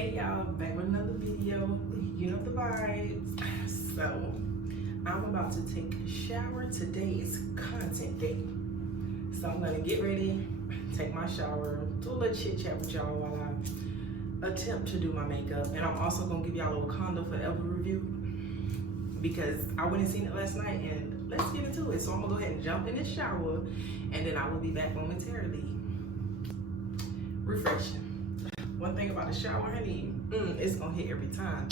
Hey y'all, back with another video. You know the vibes. So I'm about to take a shower. Today is content day. So I'm gonna get ready, take my shower, do a little chit chat with y'all while I attempt to do my makeup. And I'm also gonna give y'all a Wakanda Forever review because I went and seen it last night, and let's get into it. So I'm gonna go ahead and jump in the shower, and then I will be back momentarily. Refreshing. One thing about the shower, honey, it's gonna hit every time.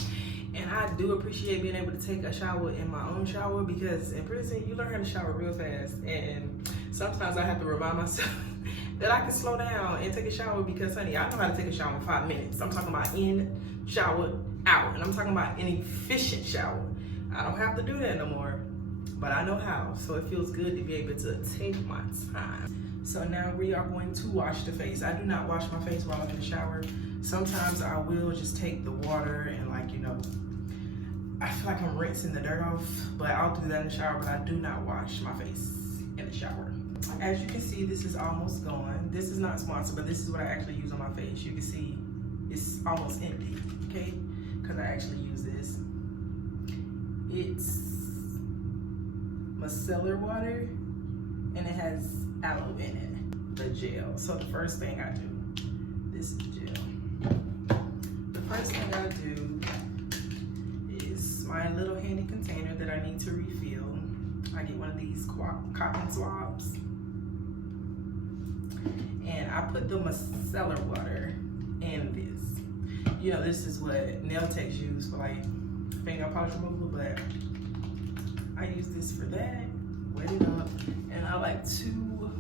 And I do appreciate being able to take a shower in my own shower, because in prison, you learn how to shower real fast. And sometimes I have to remind myself that I can slow down and take a shower, because honey, I know how to take a shower in 5 minutes. I'm talking about in, shower, out. And I'm talking about an efficient shower. I don't have to do that no more, but I know how. So it feels good to be able to take my time. So now we are going to wash the face. I do not wash my face while I'm in the shower. Sometimes I will just take the water and, like, you know, I feel like I'm rinsing the dirt off, but I'll do that in the shower. But I do not wash my face in the shower. As you can see, this is almost gone. This is not sponsored, but this is what I actually use on my face. You can see it's almost empty, okay? Because I actually use this. It's micellar water, and it has aloe in it, the gel. So the first thing I do, this is gel. The first thing I do is my little handy container that I need to refill. I get one of these cotton swabs, and I put the micellar water in this. You know, this is what nail techs use for like fingernail polish removal, but I use this for that. Wet it up, and I like to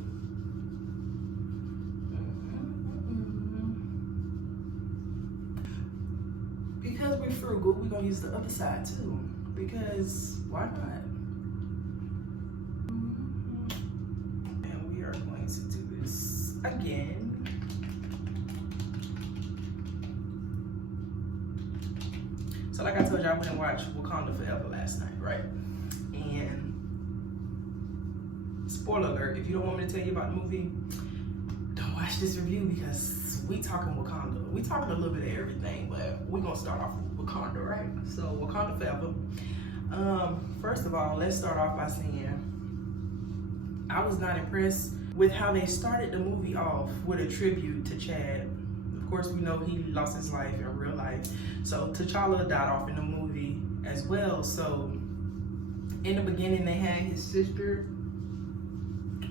because we're frugal, we're gonna use the other side too, because why not? And we are going to do this again. So like I told you, I went and watched Wakanda Forever last night, right? And spoiler alert, if you don't want me to tell you about the movie, don't watch this review, because we talking Wakanda. We talking a little bit of everything, but we're gonna start off with Wakanda, right? So Wakanda Forever. First of all, let's start off by saying I was not impressed with how they started the movie off with a tribute to Chad. Of course, we know he lost his life in real life. So T'Challa died off in the movie as well. So in the beginning, they had his sister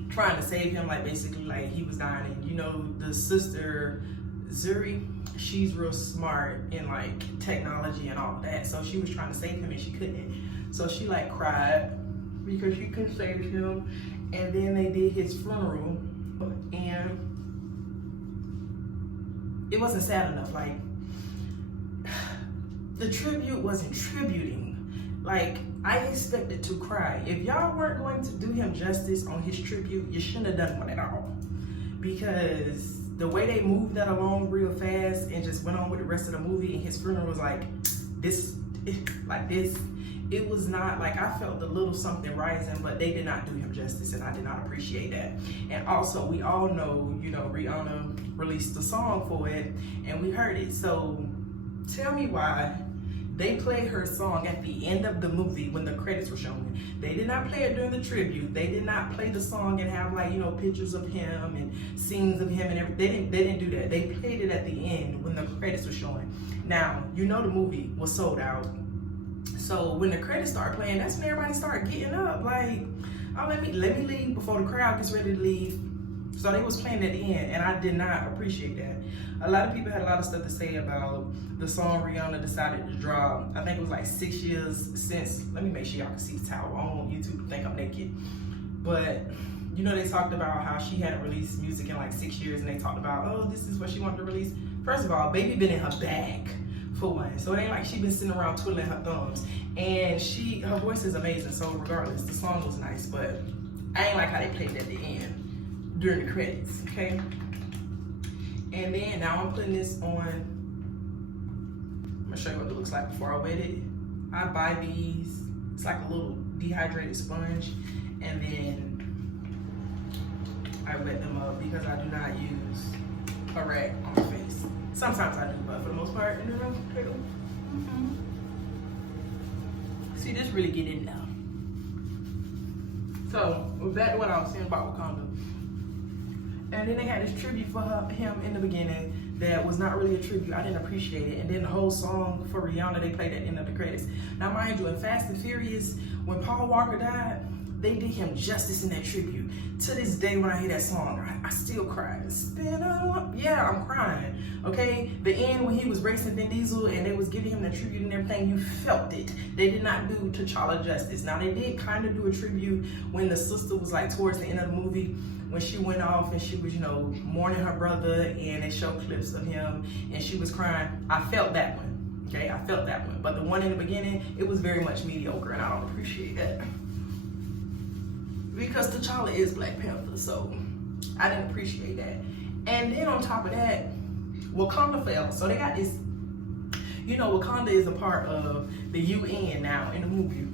trying to save him, like basically like he was dying. And you know, the sister Zuri, she's real smart in like technology and all that, so she was trying to save him and she couldn't. So she like cried because she couldn't save him. And then they did his funeral, and it wasn't sad enough. Like, the tribute wasn't tributing. Like, I expected to cry. If y'all weren't going to do him justice on his tribute, you shouldn't have done one at all. Because the way they moved that along real fast and just went on with the rest of the movie, and his funeral was like this, like this. It was not like, I felt a little something rising, but they did not do him justice, and I did not appreciate that. And also, we all know, you know, Rihanna released the song for it, and we heard it. So tell me why they played her song at the end of the movie when the credits were showing. They did not play it during the tribute. They did not play the song and have, like, you know, pictures of him and scenes of him and everything. They didn't do that. They played it at the end when the credits were showing. Now, you know the movie was sold out. So when the credits started playing, that's when everybody started getting up, like, oh, let me leave before the crowd gets ready to leave. So they was playing at the end, and I did not appreciate that. A lot of people had a lot of stuff to say about the song Rihanna decided to drop. I think it was like 6 years since. Let me make sure y'all can see the towel. I don't want YouTube to think I'm naked. But, you know, they talked about how she hadn't released music in like 6 years, and they talked about, oh, this is what she wanted to release. First of all, baby been in her bag, for one. So it ain't like she been sitting around twiddling her thumbs. And her voice is amazing, so regardless, the song was nice, but I ain't like how they played it at the end during the credits, okay? And then now I'm putting this on. I'm gonna show you what it looks like before I wet it. I buy these. It's like a little dehydrated sponge, and then I wet them up because I do not use a rag on my face. Sometimes I do, but for the most part, you know, see, this really get in now. So, back to what I was saying about Wakanda. And then they had this tribute for him in the beginning that was not really a tribute. I didn't appreciate it. And then the whole song for Rihanna, they played at the end of the credits. Now, mind you, in Fast and Furious, when Paul Walker died, they did him justice in that tribute. To this day, when I hear that song, I still cry. Yeah, I'm crying, okay? The end when he was racing Vin Diesel and they was giving him the tribute and everything, you felt it. They did not do T'Challa justice. Now, they did kind of do a tribute when the sister was like towards the end of the movie, when she went off and she was, you know, mourning her brother and they showed clips of him and she was crying. I felt that one, okay? I felt that one. But the one in the beginning, it was very much mediocre and I don't appreciate that. Because T'Challa is Black Panther, so I didn't appreciate that. And then on top of that, Wakanda fell. So they got this, you know, Wakanda is a part of the UN now in the movie.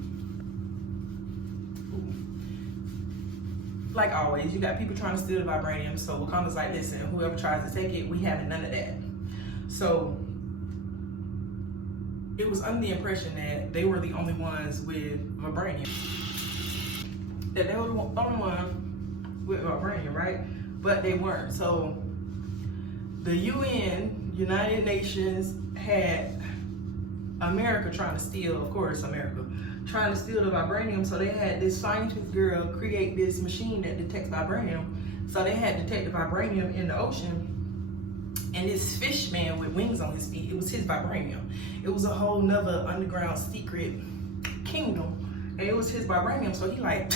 Like always, you got people trying to steal the vibranium, so Wakanda's like, listen, whoever tries to take it, we having none of that. So it was under the impression that they were the only ones with vibranium. That they were the only one with vibranium, right? But they weren't. So the UN, United Nations, had America trying to steal, of course, America, trying to steal the vibranium. So they had this scientist girl create this machine that detects vibranium. So they had detected vibranium in the ocean. And this fish man with wings on his feet, it was his vibranium. It was a whole nother underground secret kingdom. And it was his vibranium. So he like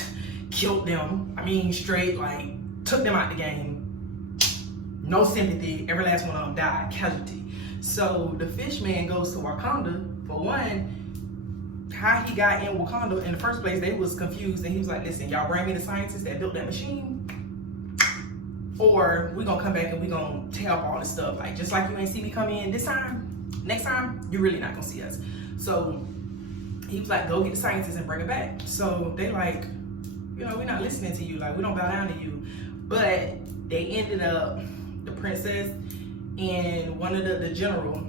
killed them. I mean, straight like took them out the game. No sympathy. Every last one of them died, casualty. So the fish man goes to Wakanda. For one, how he got in Wakanda in the first place, they was confused, and he was like, listen, y'all bring me the scientists that built that machine, or we gonna come back and we gonna tear up all this stuff. Like, just like you ain't see me come in this time, next time, you're really not gonna see us. So he was like, go get the scientists and bring it back. So they like, you know, we're not listening to you. Like, we don't bow down to you. But they ended up, the princess and one of the general,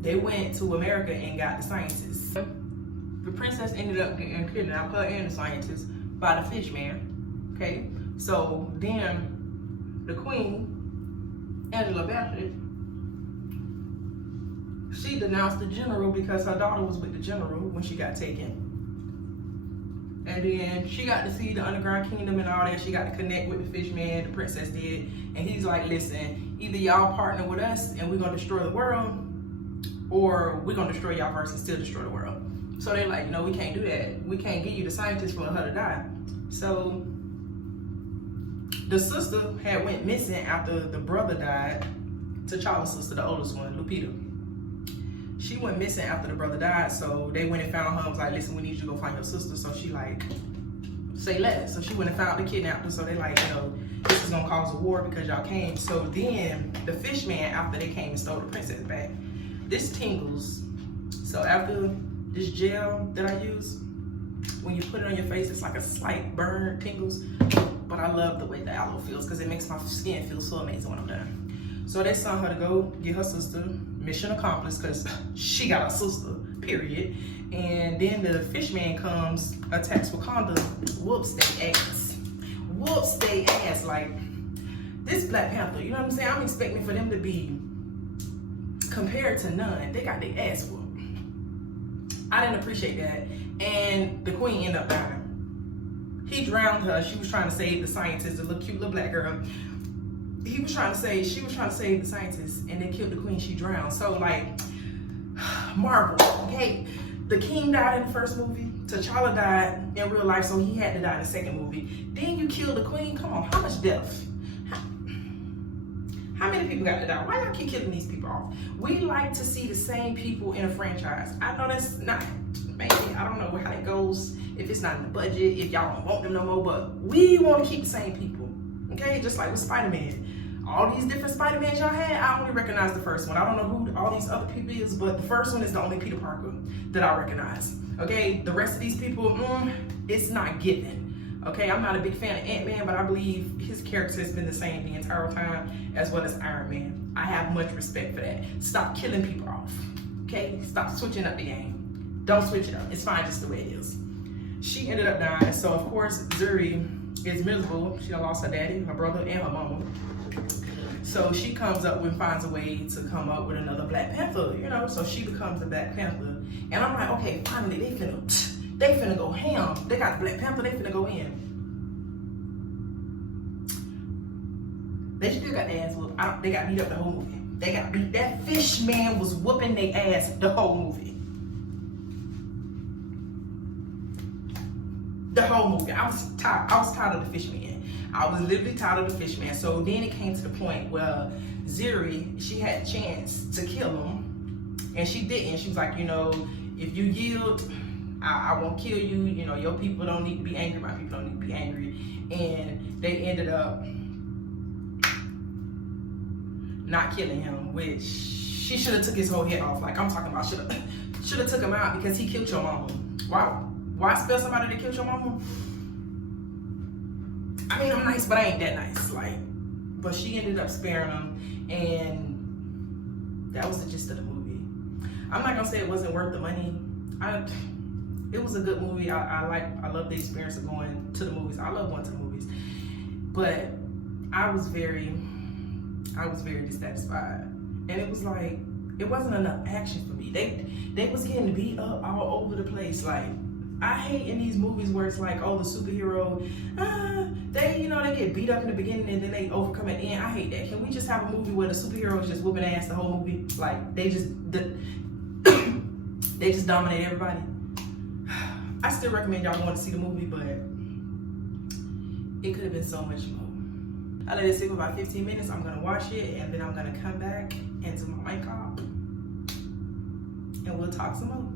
they went to America and got the scientists. The princess ended up getting kidnapped, her and the scientists, by the fish man, okay? So then the queen, Angela Bassett, she denounced the general because her daughter was with the general when she got taken. And then she got to see the underground kingdom and all that. She got to connect with the fish man, the princess did. And he's like, listen, either y'all partner with us and we're gonna destroy the world, or we're gonna destroy y'all first and still destroy the world. So they're like, no, we can't do that. We can't give you the scientists for her to die. So the sister had went missing after the brother died. T'Challa's sister, the oldest one, Lupita. She went missing after the brother died, so they went and found her. Was like, listen, we need you to go find your sister. So she like, say less. So she went and found the kidnapper. So they like, you know, this is gonna cause a war because y'all came. So then the fish man, after they came and stole the princess back, this tingles. So after this gel that I use, when you put it on your face, it's like a slight burn, tingles. But I love the way the aloe feels because it makes my skin feel so amazing when I'm done. So they sent her to go get her sister. Mission accomplished because she got a sister, period. And then the fish man comes, attacks Wakanda, whoops they ass. Whoops they ass. Like, this Black Panther, you know what I'm saying? I'm expecting for them to be compared to none. They got their ass whooped. I didn't appreciate that. And the queen ended up dying. He drowned her. She was trying to save the scientist, the little cute little black girl. She was trying to save the scientists, and they killed the queen. She drowned. So like, Marvel, okay, the king died in the first movie. T'Challa died in real life, so he had to die in the second movie. Then you kill the queen. Come on, how much death? How many people got to die? Why y'all keep killing these people off? We like to see the same people in a franchise. I know that's not, maybe, I don't know how it goes, if it's not in the budget, if y'all don't want them no more, but we want to keep the same people, okay? Just like with Spider-Man. All these different Spider-Mans y'all had, I only recognize the first one. I don't know who all these other people is, but the first one is the only Peter Parker that I recognize, okay? The rest of these people, it's not given. Okay, I'm not a big fan of Ant-Man, but I believe his character has been the same the entire time, as well as Iron Man. I have much respect for that. Stop killing people off, okay? Stop switching up the game. Don't switch it up. It's fine just the way it is. She ended up dying, so of course Zuri is miserable. She done lost her daddy, her brother, and her mama. So she comes up and finds a way to come up with another Black Panther, you know, so she becomes the Black Panther. And I'm like, okay, finally, they finna go ham. They got the Black Panther, they finna go in. They still got their ass whooped. They got beat up the whole movie. They got beat. That fish man was whooping their ass the whole movie. The whole movie. I was tired of the fish man. I was literally tired of the fish man. So then it came to the point where Zuri, she had a chance to kill him, and she didn't. She was like, you know, if you yield, I won't kill you. You know, your people don't need to be angry. My people don't need to be angry. And they ended up not killing him, which she should have took his whole head off. Like, I'm talking about should have took him out, because he killed your mama. Why spell somebody that killed your mama? I mean, I'm nice, but I ain't that nice. Like, but she ended up sparing him, and that was the gist of the movie. I'm not gonna say it wasn't worth the money. It was a good movie. I love the experience of going to the movies. I love going to the movies, but I was very dissatisfied, and it was like it wasn't enough action for me. They was getting beat up all over the place. Like, I hate in these movies where it's like, oh, the superhero, they get beat up in the beginning and then they overcome at the end. I hate that. Can we just have a movie where the superhero is just whooping ass the whole movie? Like, they just dominate everybody. I still recommend y'all going to see the movie, but it could have been so much more. I let it sit for about 15 minutes. I'm gonna wash it, and then I'm gonna come back and do my makeup, and we'll talk some more.